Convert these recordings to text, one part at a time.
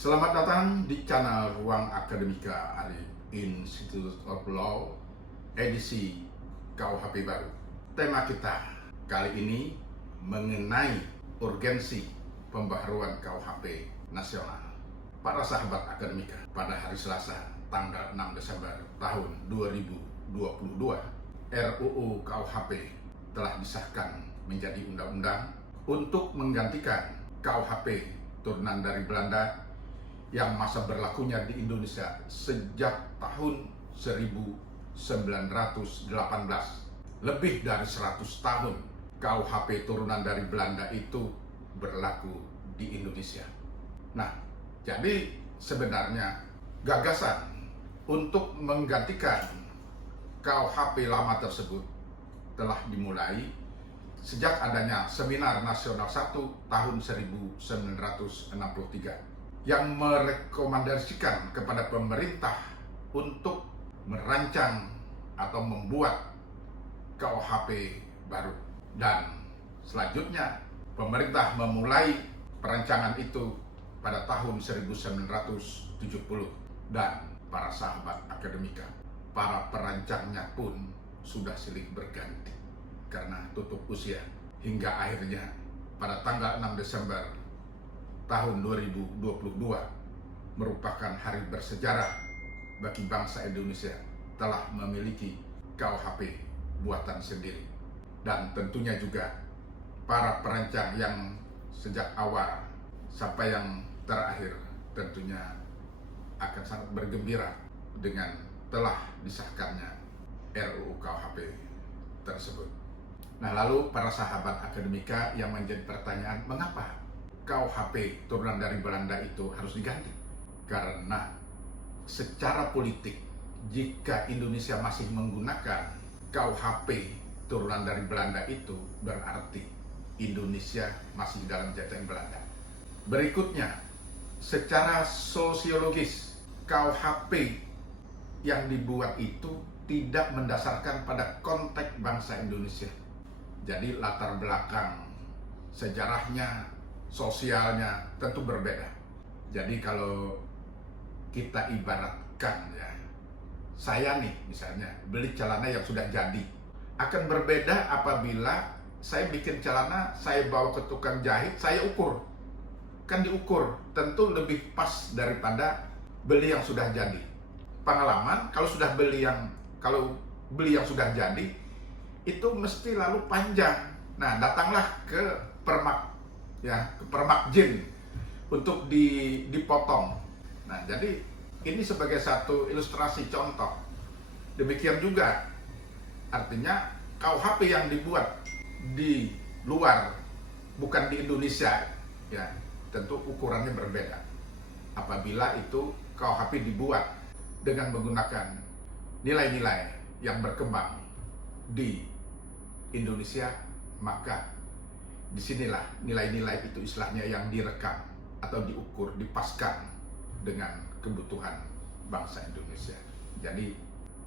Selamat datang di channel Ruang Akademika Arif Institute of Law edisi KUHP baru. Tema kita kali ini mengenai urgensi pembaharuan KUHP nasional. Para sahabat akademika, pada hari Selasa tanggal 6 Desember tahun 2022, RUU KUHP telah disahkan menjadi undang-undang untuk menggantikan KUHP turunan dari Belanda yang masa berlakunya di Indonesia sejak tahun 1918. Lebih dari 100 tahun KUHP turunan dari Belanda itu berlaku di Indonesia. Nah, jadi sebenarnya gagasan untuk menggantikan KUHP lama tersebut telah dimulai sejak adanya Seminar Nasional 1 tahun 1963 yang merekomendasikan kepada pemerintah untuk merancang atau membuat KUHP baru. Dan selanjutnya pemerintah memulai perancangan itu pada tahun 1970. Dan para sahabat akademika, para perancangnya pun sudah silih berganti karena tutup usia, hingga akhirnya pada tanggal 6 Desember tahun 2022 merupakan hari bersejarah bagi bangsa Indonesia telah memiliki KUHP buatan sendiri. Dan tentunya juga para perancang yang sejak awal sampai yang terakhir tentunya akan sangat bergembira dengan telah disahkannya RUU KUHP tersebut. Nah, lalu para sahabat akademika yang menjadi pertanyaan, mengapa KUHP turunan dari Belanda itu harus diganti? Karena secara politik, jika Indonesia masih menggunakan KUHP turunan dari Belanda itu, berarti Indonesia masih dalam jajahan Belanda. Berikutnya, secara sosiologis, KUHP yang dibuat itu tidak mendasarkan pada konteks bangsa Indonesia. Jadi latar belakang sejarahnya, sosialnya tentu berbeda. Jadi kalau kita ibaratkan ya, saya nih misalnya beli celana yang sudah jadi, akan berbeda apabila saya bikin celana, saya bawa ke tukang jahit, saya ukur. Kan diukur, tentu lebih pas daripada beli yang sudah jadi. Pengalaman kalau beli yang sudah jadi itu mesti lalu panjang. Nah, datanglah ke permak jin untuk dipotong. Nah, jadi ini sebagai satu ilustrasi contoh. Demikian juga artinya KUHP yang dibuat di luar, bukan di Indonesia, ya tentu ukurannya berbeda. Apabila itu KUHP dibuat dengan menggunakan nilai-nilai yang berkembang di Indonesia, maka disinilah nilai-nilai itu istilahnya yang direkam atau diukur, dipaskan dengan kebutuhan bangsa Indonesia. Jadi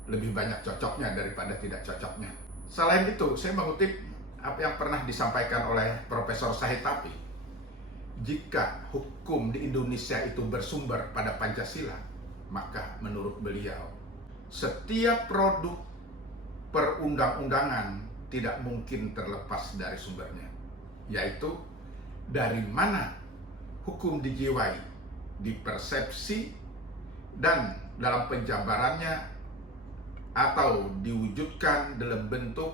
lebih banyak cocoknya daripada tidak cocoknya. Selain itu, saya mengutip apa yang pernah disampaikan oleh Profesor Sahid Tapi. Jika hukum di Indonesia itu bersumber pada Pancasila, maka menurut beliau setiap produk perundang-undangan tidak mungkin terlepas dari sumbernya, yaitu dari mana hukum dijiwai, dipersepsi, dan dalam penjabarannya atau diwujudkan dalam bentuk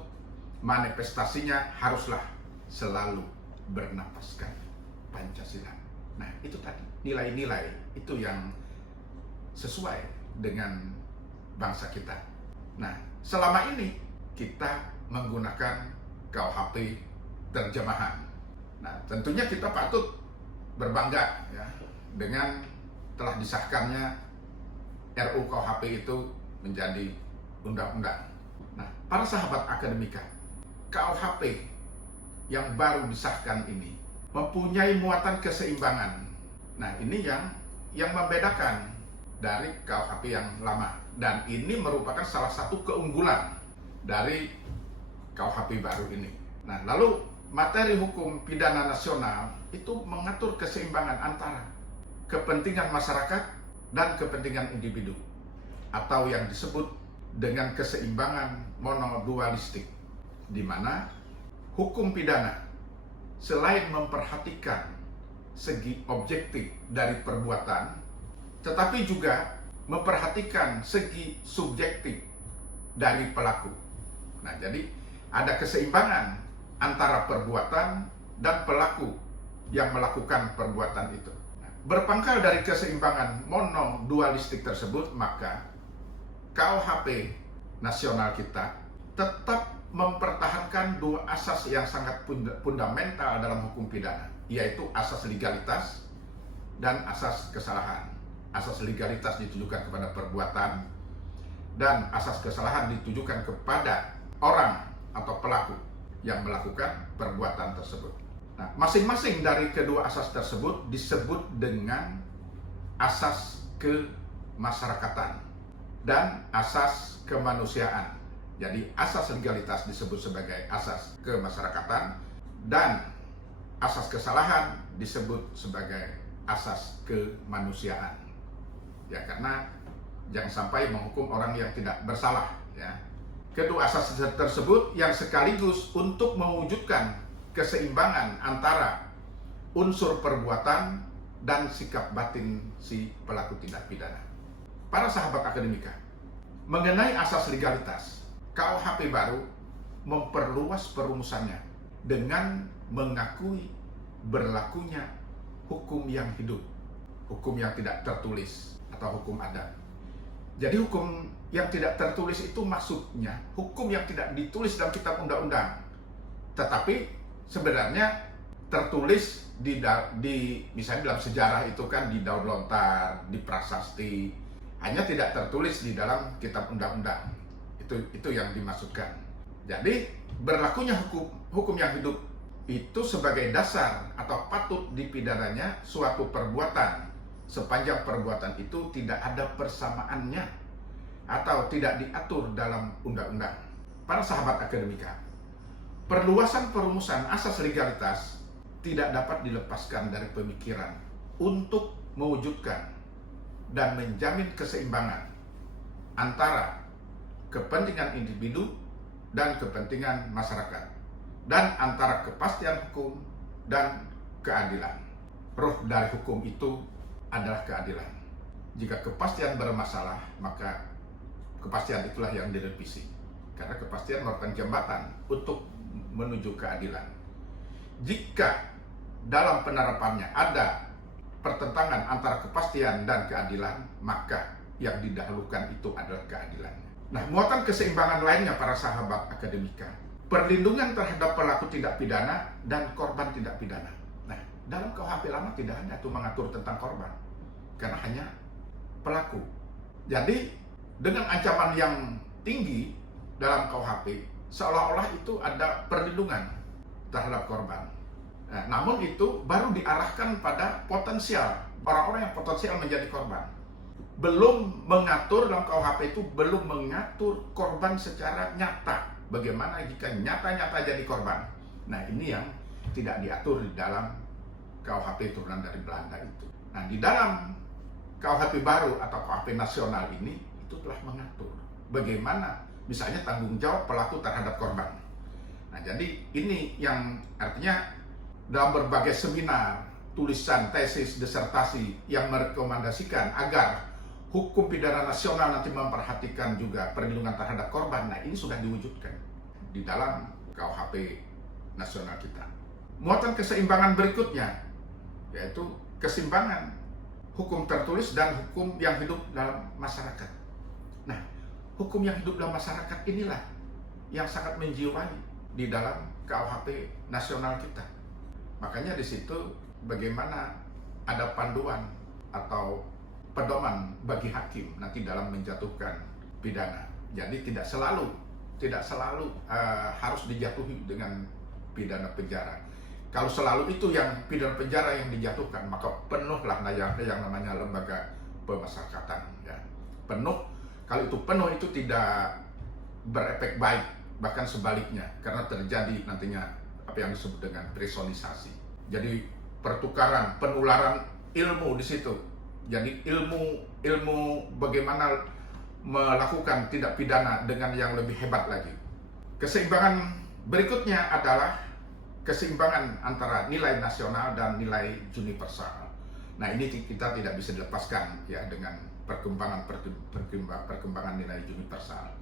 manifestasinya haruslah selalu bernapaskan Pancasila. Nah, itu tadi nilai-nilai itu yang sesuai dengan bangsa kita. Nah, selama ini kita menggunakan KUHP terjemahan. Nah, tentunya kita patut berbangga ya dengan telah disahkannya RUU KUHP itu menjadi undang-undang. Nah, para sahabat akademika, KUHP yang baru disahkan ini mempunyai muatan keseimbangan. Nah, ini yang membedakan dari KUHP yang lama, dan ini merupakan salah satu keunggulan dari KUHP baru ini. Nah, lalu materi hukum pidana nasional itu mengatur keseimbangan antara kepentingan masyarakat dan kepentingan individu, atau yang disebut dengan keseimbangan monodualistik, di mana hukum pidana selain memperhatikan segi objektif dari perbuatan, tetapi juga memperhatikan segi subjektif dari pelaku. Nah, jadi ada keseimbangan antara perbuatan dan pelaku yang melakukan perbuatan itu. Berpangkal dari keseimbangan monodualistik tersebut, maka KUHP nasional kita tetap mempertahankan dua asas yang sangat fundamental dalam hukum pidana, yaitu asas legalitas dan asas kesalahan. Asas legalitas ditujukan kepada perbuatan dan asas kesalahan ditujukan kepada orang atau pelaku yang melakukan perbuatan tersebut. Nah, masing-masing dari kedua asas tersebut disebut dengan asas kemasyarakatan dan asas kemanusiaan. Jadi asas legalitas disebut sebagai asas kemasyarakatan dan asas kesalahan disebut sebagai asas kemanusiaan. Ya, karena jangan sampai menghukum orang yang tidak bersalah, ya. Kedua asas tersebut yang sekaligus untuk mewujudkan keseimbangan antara unsur perbuatan dan sikap batin si pelaku tindak pidana. Para sahabat akademika, mengenai asas legalitas, KUHP baru memperluas perumusannya dengan mengakui berlakunya hukum yang hidup, hukum yang tidak tertulis atau hukum adat. Jadi hukum yang tidak tertulis itu maksudnya hukum yang tidak ditulis dalam kitab undang-undang, tetapi sebenarnya tertulis di misalnya dalam sejarah itu kan di daun lontar, di prasasti, hanya tidak tertulis di dalam kitab undang-undang. Itu yang dimaksudkan. Jadi berlakunya hukum yang hidup itu sebagai dasar atau patut dipidananya suatu perbuatan sepanjang perbuatan itu tidak ada persamaannya atau tidak diatur dalam undang-undang. Para sahabat akademika, perluasan perumusan asas legalitas tidak dapat dilepaskan dari pemikiran untuk mewujudkan dan menjamin keseimbangan antara kepentingan individu dan kepentingan masyarakat, dan antara kepastian hukum dan keadilan. Ruh dari hukum itu adalah keadilan. Jika kepastian bermasalah, maka kepastian itulah yang direvisi. Karena kepastian merupakan jembatan untuk menuju keadilan. Jika dalam penerapannya ada pertentangan antara kepastian dan keadilan, maka yang didahulukan itu adalah keadilan. Nah, muatan keseimbangan lainnya para sahabat akademika, perlindungan terhadap pelaku tindak pidana dan korban tindak pidana. Nah, dalam KUHP lama tidak ada itu mengatur tentang korban, karena hanya pelaku. Jadi dengan ancaman yang tinggi dalam KUHP, seolah-olah itu ada perlindungan terhadap korban. Nah, namun itu baru diarahkan pada potensial, orang-orang yang potensial menjadi korban. Belum mengatur dalam KUHP itu, belum mengatur korban secara nyata. Bagaimana jika nyata-nyata jadi korban? Nah, ini yang tidak diatur di dalam KUHP turunan dari Belanda itu. Nah, di dalam KUHP baru atau KUHP nasional ini, itu telah mengatur bagaimana misalnya tanggung jawab pelaku terhadap korban. Nah, jadi ini yang artinya dalam berbagai seminar, tulisan, tesis, disertasi yang merekomendasikan agar hukum pidana nasional nanti memperhatikan juga perlindungan terhadap korban. Nah, ini sudah diwujudkan di dalam KUHP nasional kita. Muatan keseimbangan berikutnya yaitu keseimbangan hukum tertulis dan hukum yang hidup dalam masyarakat. Nah, hukum yang hidup dalam masyarakat inilah yang sangat menjiwai di dalam KUHP nasional kita. Makanya di situ bagaimana ada panduan atau pedoman bagi hakim nanti dalam menjatuhkan pidana. Jadi tidak selalu harus dijatuhi dengan pidana penjara. Kalau selalu itu yang pidana penjara yang dijatuhkan, maka penuhlah yang namanya lembaga pemasyarakatan. Ya. Penuh, kalau itu penuh itu tidak berefek baik, bahkan sebaliknya, karena terjadi nantinya apa yang disebut dengan presonisasi. Jadi pertukaran, penularan ilmu di situ. Jadi ilmu bagaimana melakukan tindak pidana dengan yang lebih hebat lagi. Keseimbangan berikutnya adalah keseimbangan antara nilai nasional dan nilai universal. Nah, ini kita tidak bisa dilepaskan ya dengan perkembangan nilai universal.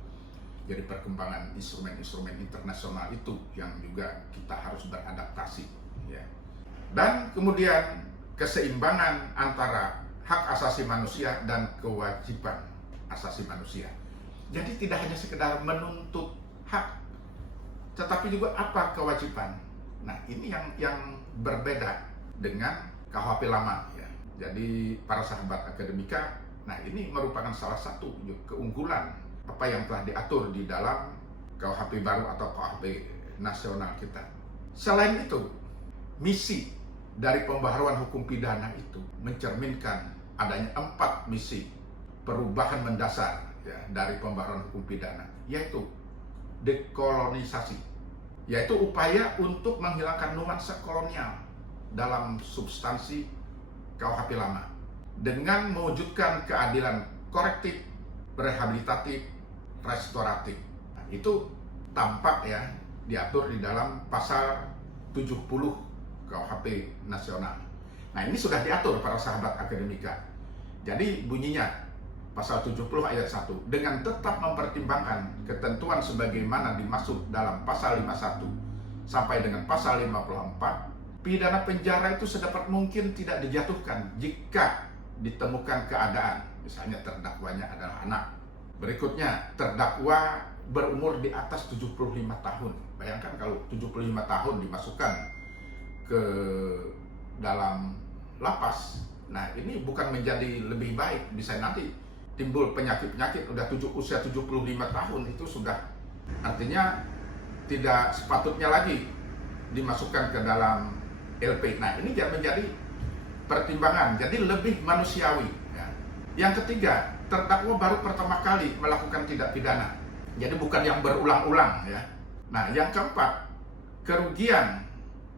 Jadi perkembangan instrumen-instrumen internasional itu yang juga kita harus beradaptasi ya. Dan kemudian keseimbangan antara hak asasi manusia dan kewajiban asasi manusia. Jadi tidak hanya sekedar menuntut hak, tetapi juga apa kewajiban. Nah, ini yang berbeda dengan KUHP lama ya. Jadi para sahabat akademika, nah ini merupakan salah satu keunggulan apa yang telah diatur di dalam KUHP baru atau KUHP nasional kita. Selain itu, misi dari pembaharuan hukum pidana itu mencerminkan adanya 4 misi perubahan mendasar ya, dari pembaharuan hukum pidana, yaitu dekolonisasi, yaitu upaya untuk menghilangkan nuansa kolonial dalam substansi KUHP lama dengan mewujudkan keadilan korektif, rehabilitatif, restoratif. Nah, itu tampak ya diatur di dalam pasal 70 KUHP nasional. Nah, ini sudah diatur para sahabat akademika. Jadi bunyinya pasal 70 ayat 1, dengan tetap mempertimbangkan ketentuan sebagaimana dimaksud dalam pasal 51 sampai dengan pasal 54, pidana penjara itu sedapat mungkin tidak dijatuhkan jika ditemukan keadaan, misalnya terdakwanya adalah anak. Berikutnya, terdakwa berumur di atas 75 tahun. Bayangkan kalau 75 tahun dimasukkan ke dalam lapas. Nah, ini bukan menjadi lebih baik, bisa nanti timbul penyakit-penyakit. Udah usia 75 tahun itu sudah artinya tidak sepatutnya lagi dimasukkan ke dalam LP. Nah, ini menjadi pertimbangan, jadi lebih manusiawi ya. Yang ketiga, terdakwa baru pertama kali melakukan tindak pidana, jadi bukan yang berulang-ulang ya. Nah, yang keempat, kerugian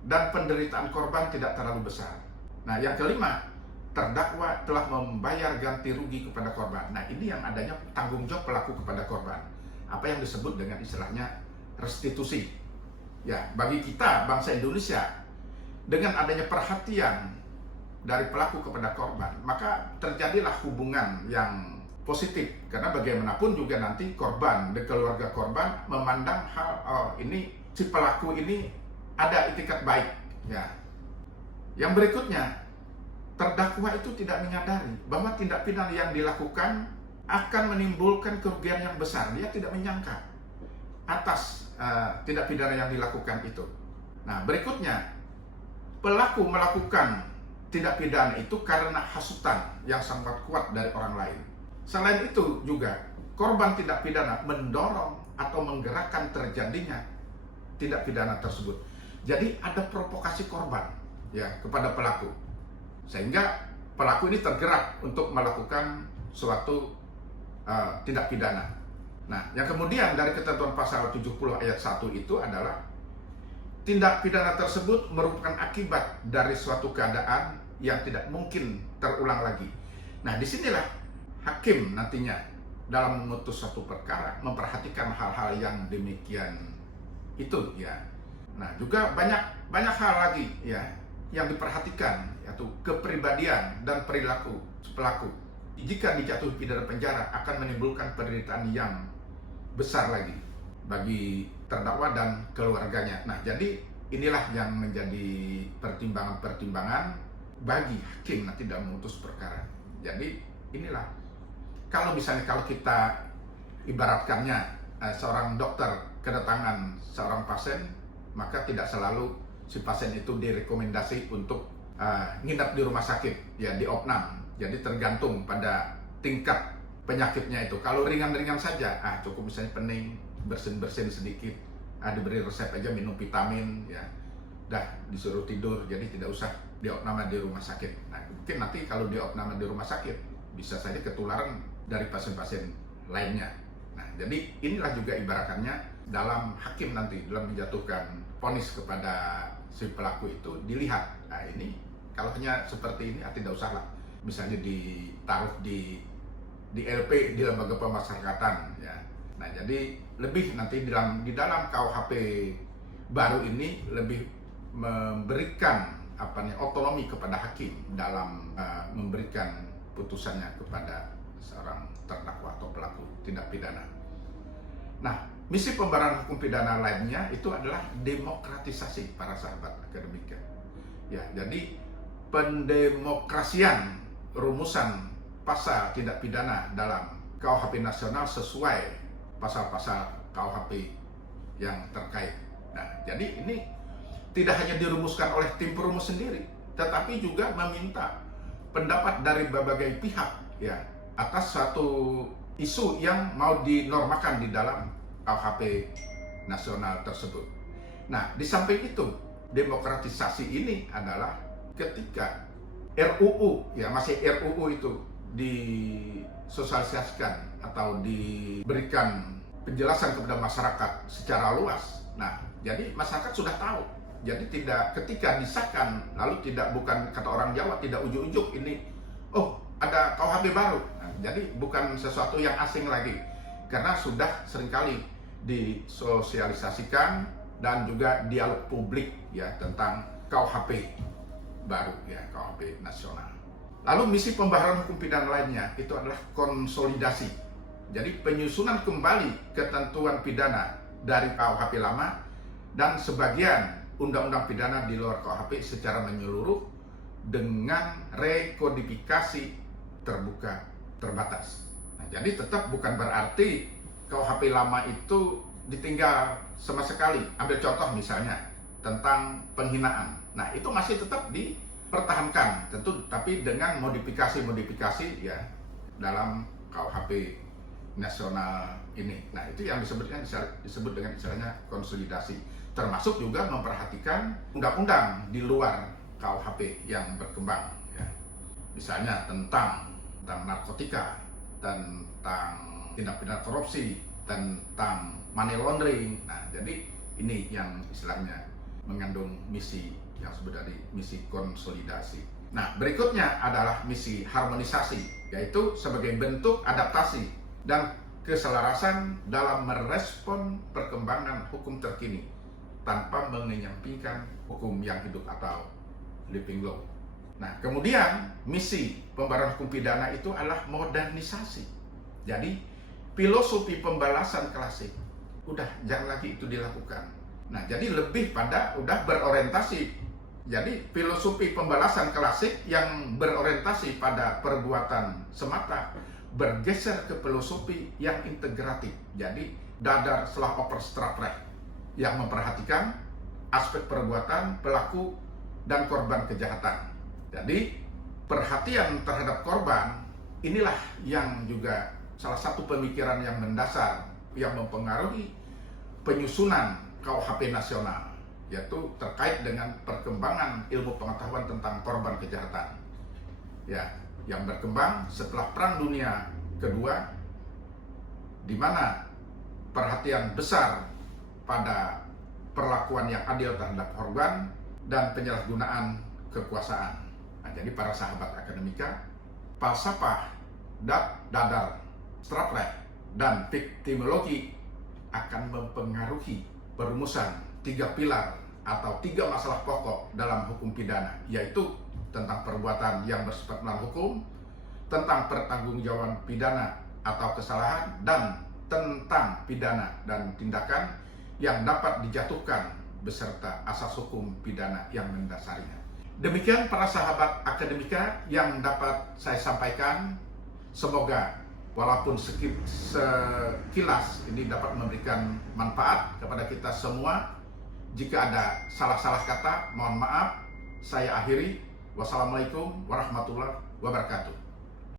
dan penderitaan korban tidak terlalu besar. Nah, yang kelima, terdakwa telah membayar ganti rugi kepada korban. Nah, ini yang adanya tanggung jawab pelaku kepada korban, apa yang disebut dengan istilahnya restitusi ya. Bagi kita bangsa Indonesia, dengan adanya perhatian dari pelaku kepada korban, maka terjadilah hubungan yang positif, karena bagaimanapun juga nanti korban dan keluarga korban memandang hal ini si pelaku ini ada itikat baik ya. Yang berikutnya, terdakwa itu tidak menyadari bahwa tindak pidana yang dilakukan akan menimbulkan kerugian yang besar. Dia tidak menyangka atas tindak pidana yang dilakukan itu. Nah, berikutnya, pelaku melakukan tindak pidana itu karena hasutan yang sangat kuat dari orang lain. Selain itu juga, korban tindak pidana mendorong atau menggerakkan terjadinya tindak pidana tersebut. Jadi ada provokasi korban ya kepada pelaku, sehingga pelaku ini tergerak untuk melakukan suatu tindak pidana. Nah, yang kemudian dari ketentuan pasal 70 ayat 1 itu adalah tindak pidana tersebut merupakan akibat dari suatu keadaan yang tidak mungkin terulang lagi. Nah, disinilah hakim nantinya dalam memutus suatu perkara memperhatikan hal-hal yang demikian itu ya. Nah, juga banyak hal lagi ya yang diperhatikan, yaitu kepribadian dan perilaku pelaku. Jika dijatuhi pidana penjara akan menimbulkan penderitaan yang besar lagi bagi terdakwa dan keluarganya. Nah, jadi inilah yang menjadi pertimbangan-pertimbangan bagi hakim nanti dalam memutus perkara. Jadi inilah, kalau misalnya kalau kita ibaratkannya seorang dokter kedatangan seorang pasien, maka tidak selalu si pasien itu direkomendasi untuk nginap di rumah sakit ya, di opnam. Jadi tergantung pada tingkat penyakitnya itu. Kalau ringan-ringan saja, cukup misalnya pening, bersin-bersin sedikit, diberi resep aja minum vitamin ya, dah disuruh tidur, jadi tidak usah diopname di rumah sakit. Nah, mungkin nanti kalau diopname di rumah sakit bisa saja ketularan dari pasien-pasien lainnya. Nah, jadi inilah juga ibaratannya dalam hakim nanti dalam menjatuhkan vonis kepada si pelaku itu dilihat, nah ini Kalau hanya seperti ini, tidak usahlah. Misalnya ditaruh di LP, di lembaga pemasyarakatan, ya. Nah, jadi lebih nanti di dalam KUHP baru ini lebih memberikan otonomi kepada hakim dalam memberikan putusannya kepada seorang terdakwa atau pelaku tindak pidana. Nah, misi pemberantasan hukum pidana lainnya itu adalah demokratisasi para sahabat akademika. Ya, jadi pendemokrasian rumusan pasal tindak pidana dalam KUHP nasional sesuai pasal-pasal KUHP yang terkait. Nah, jadi ini tidak hanya dirumuskan oleh tim perumus sendiri, tetapi juga meminta pendapat dari berbagai pihak, ya, atas suatu isu yang mau dinormakan di dalam KUHP nasional tersebut. Nah, di samping itu, demokratisasi ini adalah ketika RUU, ya masih RUU itu disosialisasikan atau diberikan penjelasan kepada masyarakat secara luas. Nah, jadi masyarakat sudah tahu. Jadi tidak ketika disahkan lalu bukan kata orang Jawa, tidak ujuk-ujuk ini, oh ada KUHP baru. Nah, jadi bukan sesuatu yang asing lagi, karena sudah seringkali disosialisasikan dan juga dialog publik, ya, tentang KUHP baru, ya, KUHP nasional. Lalu misi pembaharuan hukum pidana lainnya itu adalah konsolidasi. Jadi penyusunan kembali ketentuan pidana dari KUHP lama dan sebagian undang-undang pidana di luar KUHP secara menyeluruh dengan rekodifikasi terbuka terbatas. Nah, jadi tetap bukan berarti KUHP lama itu ditinggal sama sekali. Ambil contoh misalnya tentang penghinaan. Nah, itu masih tetap dipertahankan tentu, tapi dengan modifikasi-modifikasi, ya, dalam KUHP nasional ini. Nah, itu yang disebut dengan istilahnya konsolidasi, termasuk juga memperhatikan undang-undang di luar KUHP yang berkembang, ya. Misalnya tentang narkotika, tentang tindak pidana korupsi, tentang money laundering. Nah, jadi ini yang istilahnya mengandung misi yang disebut dari misi konsolidasi. Nah, berikutnya adalah misi harmonisasi, yaitu sebagai bentuk adaptasi dan keselarasan dalam merespon perkembangan hukum terkini tanpa menyampingkan hukum yang hidup atau living law. Nah, kemudian misi pembaharuan hukum pidana itu adalah modernisasi. Jadi filosofi pembalasan klasik udah jangan lagi itu dilakukan. Nah, jadi lebih pada udah berorientasi. Jadi filosofi pembalasan klasik yang berorientasi pada perbuatan semata bergeser ke filosofi yang integratif. Jadi dadar setelah oper straplek yang memperhatikan aspek perbuatan pelaku dan korban kejahatan. Jadi perhatian terhadap korban inilah yang juga salah satu pemikiran yang mendasar yang mempengaruhi penyusunan KUHP nasional, yaitu terkait dengan perkembangan ilmu pengetahuan tentang korban kejahatan, ya, yang berkembang setelah Perang Dunia Kedua, di mana perhatian besar pada perlakuan yang adil terhadap korban dan penyalahgunaan kekuasaan. Nah, jadi para sahabat akademika, falsafah dadar straplek dan victimologi akan mempengaruhi perumusan 3 pilar atau 3 masalah pokok dalam hukum pidana, yaitu tentang perbuatan yang bersifat melawan hukum, tentang pertanggungjawaban pidana atau kesalahan, dan tentang pidana dan tindakan yang dapat dijatuhkan beserta asas hukum pidana yang mendasarinya. Demikian para sahabat akademika yang dapat saya sampaikan. Semoga walaupun sekilas ini dapat memberikan manfaat kepada kita semua. Jika ada salah-salah kata, mohon maaf. Saya akhiri. Wassalamualaikum warahmatullahi wabarakatuh.